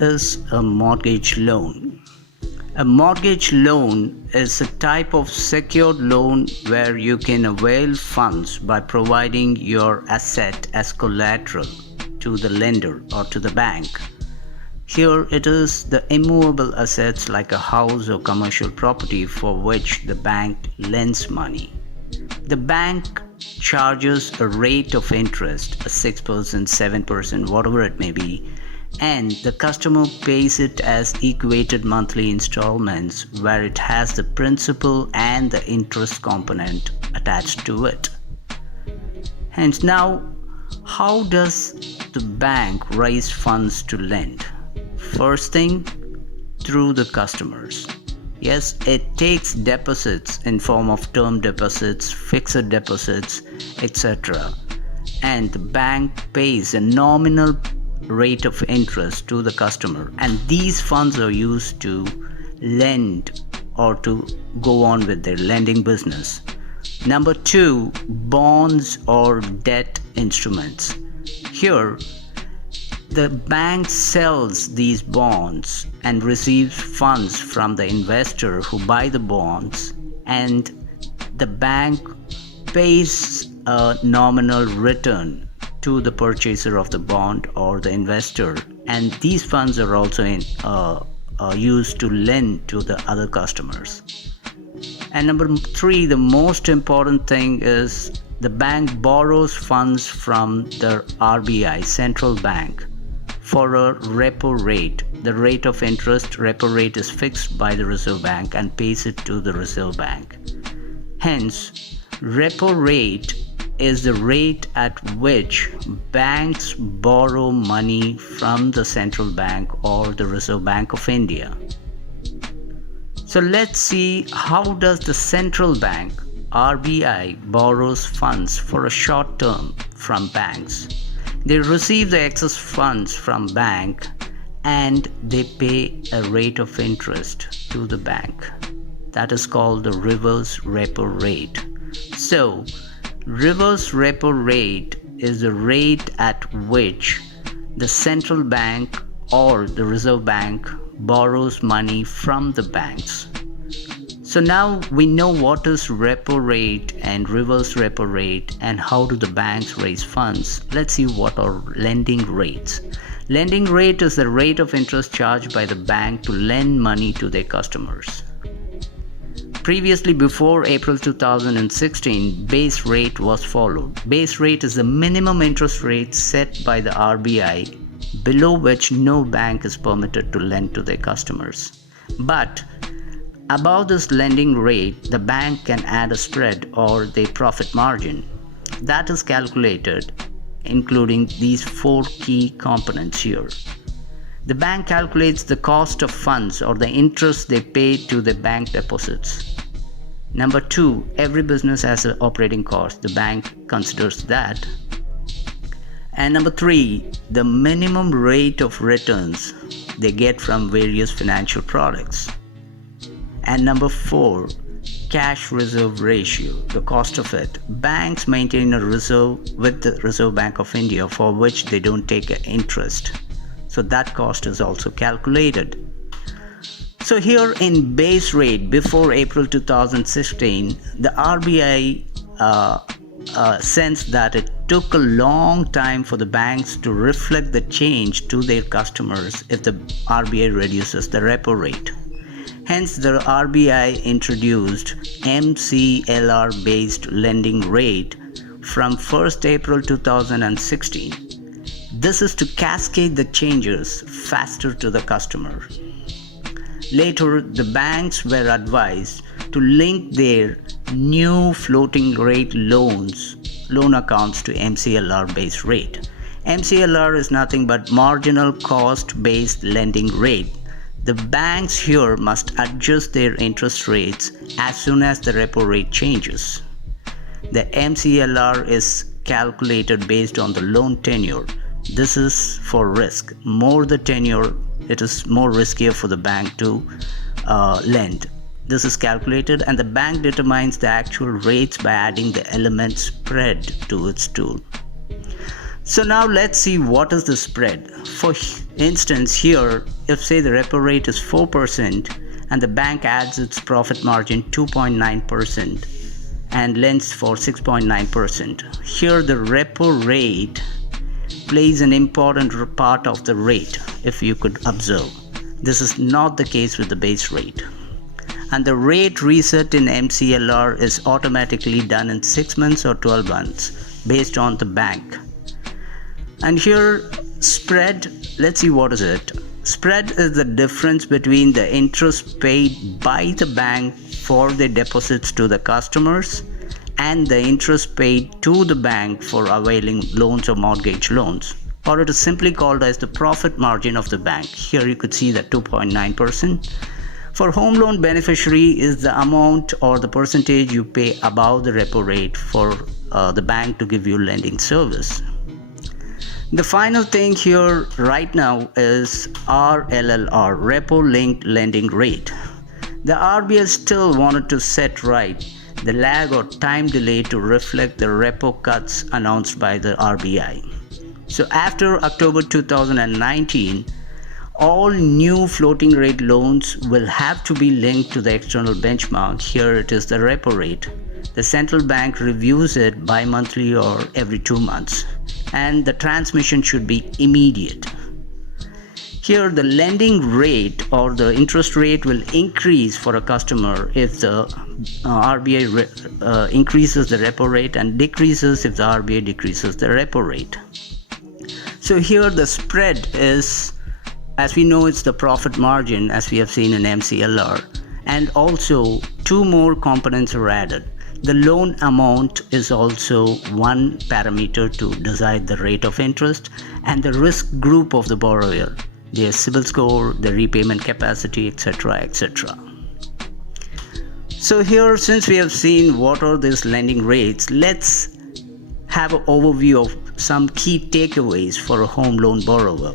What is a mortgage loan? A mortgage loan is a type of secured loan where you can avail funds by providing your asset as collateral to the lender or to the bank. Here it is the immovable assets like a house or commercial property for which the bank lends money. The bank charges a rate of interest, a 6%, 7%, whatever it may be, and the customer pays it as equated monthly installments where it has the principal and the interest component attached to it. Hence, now, how does the bank raise funds to lend? First thing, through the customers. Yes, it takes deposits in form of term deposits, fixed deposits, etc. And the bank pays a nominal rate of interest to the customer, and these funds are used to lend or to go on with their lending business. Number two, bonds or debt instruments. Here, the bank sells these bonds and receives funds from the investor who buy the bonds, and the bank pays a nominal return to the purchaser of the bond or the investor, and these funds are also used to lend to the other customers. And number three, the most important thing is the bank borrows funds from the RBI, central bank, for a repo rate. The rate of interest, repo rate, is fixed by the Reserve Bank and pays it to the Reserve Bank. Hence, repo rate is the rate at which banks borrow money from the central bank or the Reserve Bank of India. So let's see, how does the central bank, RBI, borrows funds for a short term from banks. They receive the excess funds from bank and they pay a rate of interest to the bank. That is called the reverse repo rate. So, reverse repo rate is the rate at which the central bank or the Reserve Bank borrows money from the banks. So now we know what is repo rate and reverse repo rate and how do the banks raise funds. Let's see what are lending rates. Lending rate is the rate of interest charged by the bank to lend money to their customers. Previously, before April 2016, base rate was followed. Base rate is the minimum interest rate set by the RBI, below which no bank is permitted to lend to their customers. But above this lending rate, the bank can add a spread or their profit margin. That is calculated including these four key components here. The bank calculates the cost of funds or the interest they pay to the bank deposits. Number two, every business has an operating cost. The bank considers that. And number three, the minimum rate of returns they get from various financial products. And number four, cash reserve ratio, the cost of it. Banks maintain a reserve with the Reserve Bank of India for which they don't take an interest. So that cost is also calculated. So here in base rate before April 2016, the RBI sensed that it took a long time for the banks to reflect the change to their customers if the RBI reduces the repo rate. Hence, the RBI introduced MCLR based lending rate from 1st April 2016. This is to cascade the changes faster to the customer. Later, the banks were advised to link their new floating rate loan accounts to MCLR based rate. MCLR is nothing but marginal cost based lending rate. The banks here must adjust their interest rates as soon as the repo rate changes. The MCLR is calculated based on the loan tenure. This is for risk. More the tenure, it is more riskier for the bank to lend. This is calculated and the bank determines the actual rates by adding the element spread to its tool. So now let's see what is the spread. For instance, here, if say the repo rate is 4% and the bank adds its profit margin 2.9% and lends for 6.9%. Here the repo rate plays an important part of the rate, if you could observe. This is not the case with the base rate. And the rate reset in MCLR is automatically done in 6 months or 12 months based on the bank. And here spread, let's see what is it. Spread is the difference between the interest paid by the bank for the deposits to the customers and the interest paid to the bank for availing loans or mortgage loans, or it is simply called as the profit margin of the bank. Here you could see that 2.9%. For home loan beneficiary is the amount or the percentage you pay above the repo rate for the bank to give you lending service. The final thing here right now is RLLR, Repo Linked Lending Rate. The RBI still wanted to set right the lag or time delay to reflect the repo cuts announced by the RBI. So after October 2019, all new floating rate loans will have to be linked to the external benchmark. Here it is the repo rate. The central bank reviews it bi-monthly or every 2 months, and the transmission should be immediate. Here the lending rate or the interest rate will increase for a customer if the RBI increases the repo rate, and decreases if the RBI decreases the repo rate. So here the spread is, as we know, it's the profit margin as we have seen in MCLR, and also 2 more components are added. The loan amount is also one parameter to decide the rate of interest, and the risk group of the borrower, their CIBIL score, the repayment capacity, etc., etc. So here, since we have seen what are these lending rates, let's have an overview of some key takeaways for a home loan borrower.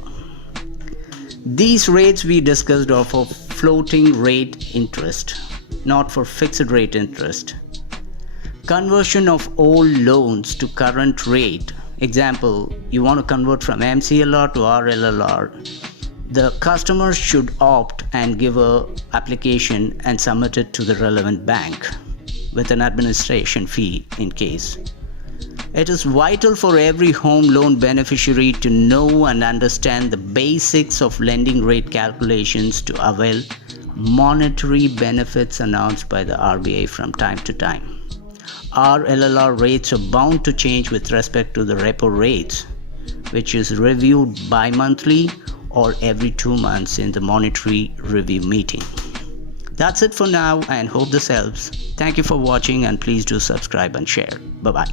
These rates we discussed are for floating rate interest, not for fixed rate interest. Conversion of old loans to current rate. Example, you want to convert from MCLR to RLLR. The customer should opt and give a application and submit it to the relevant bank with an administration fee in case. It is vital for every home loan beneficiary to know and understand the basics of lending rate calculations to avail monetary benefits announced by the RBI from time to time. RLLR rates are bound to change with respect to the repo rates, which is reviewed bi-monthly or every 2 months in the monetary review meeting. That's it for now, and hope this helps. Thank you for watching, and please do subscribe and share. Bye-bye.